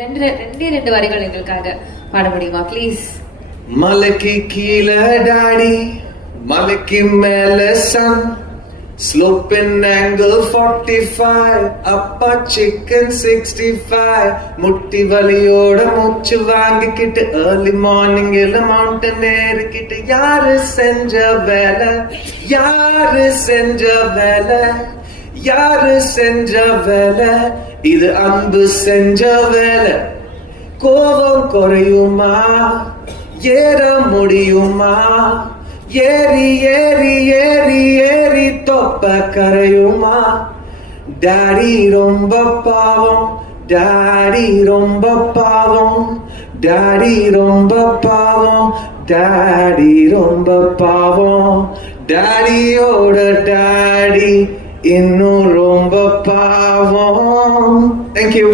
ரெண்டு வரிகள் எங்களுக்காக பாட முடியுமா ப்ளீஸ்? மலைக்கு கீழே டாடி, மலைக்கு மேல சன், sloping angle 45, அப்பா சிக்கன் 65, முட்டி வலியோட மூச்சு வாங்கிக்கிட்டு early morning மவுண்டன் ஏறிக்கிட்டு யாரு செஞ்ச வேலை, யாரு செஞ்ச வேலை, யாரு செஞ்ச வேலை, இது அன்பு செஞ்ச வேலை. கோபம் குறையுமா, ஏற முடியுமா, ஏறி ஏறி ஏறி ஏறி தொப்ப கரையுமா. டாடி ரொம்ப பாவம், டாடி ரொம்ப பாவம், டாடி ரொம்ப பாவம், டாடி ரொம்ப பாவம், டாடியோட டாடி இன்னும் ரொம்ப பாவம். Thank you.